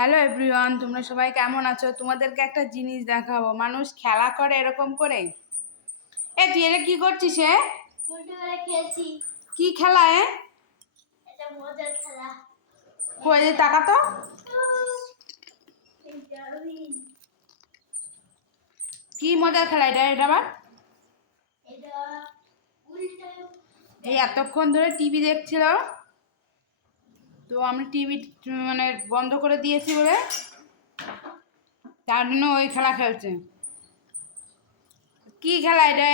Hello everyone তোমরা সবাই কেমন আছো? তোমাদেরকে একটা জিনিস দেখাবো। মানুষ খেলা করে এরকম করে? এ তুই এটা কি করছিস এ? খেলছি। কি খেলা এ? কই যে টাকা তো? কি মজার খেলা এটা এটা আবার? এই এতক্ষণ ধরে টিভি দেখছিল তো আমি টিভি মানে বন্ধ করে দিয়েছি বলে তার জন্য ওই খেলা খেলছে। কি খেলা এটা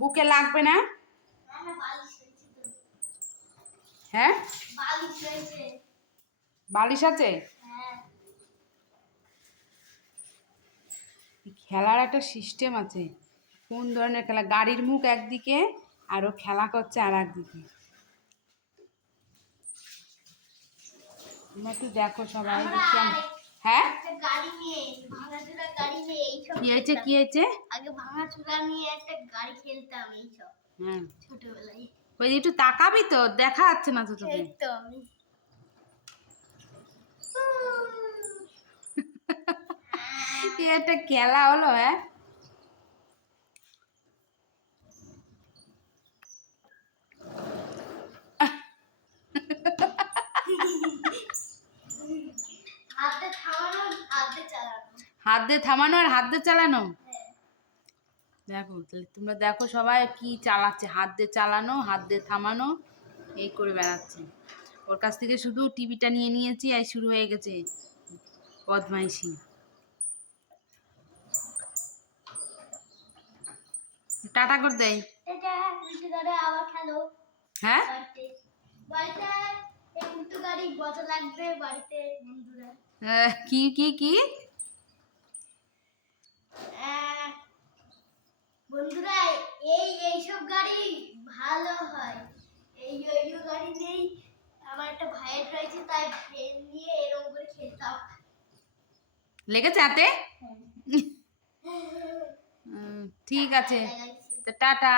বুকে লাগবে না? হ্যাঁ? বালিশ আছে? খেলার একটা সিস্টেম আছে। কোন ধরনের খেলা? গাড়ির মুখ একদিকে আর ও খেলা করছে আর একদিকে তোমরা একটু দেখো সবাই হ্যাঁ? একটা গাড়ি নিয়ে ভাঙাচোরা গাড়ি নিয়ে এইসব কি হয়েছে কি হয়েছে? আগে ভাঙাচোরা নিয়ে একটা গাড়ি খেলতাম এইসব হ্যাঁ। ছোটবেলায়। ওই একটু তাকাবি তো দেখা যাচ্ছে না তো তোকে। এই কি একটা খেলা হলো হ্যাঁ হাতে থামানো হাতে দিয়ে থামানো আর হাত দিয়ে চালানো? হ্যাঁ। দেখো তাহলে তোমরা দেখো সবাই কি চালাচ্ছে। হাত দিয়ে চালানো হাত দিয়ে থামানো এই করে বেড়াচ্ছে। ওর কাছ থেকে শুধু টিভিটা নিয়ে নিয়েছি আর শুরু হয়ে গেছে। বদমাইশি। টাটা করে দেয়। হ্যাঁ? বাড়িতে। গাড়ি লাগবে বাড়িতে কি কি কি? বন্ধুরা এই এইসব গাড়ি ভালো হয়। এই ওইসব গাড়ি নেই। আমার একটা ভাইয়ের রয়েছে তাই ফ্রেন্ড নিয়ে এরকম করে খেলতাম। লেগেছে হাতে? উম, ঠিক আছে। টাটা।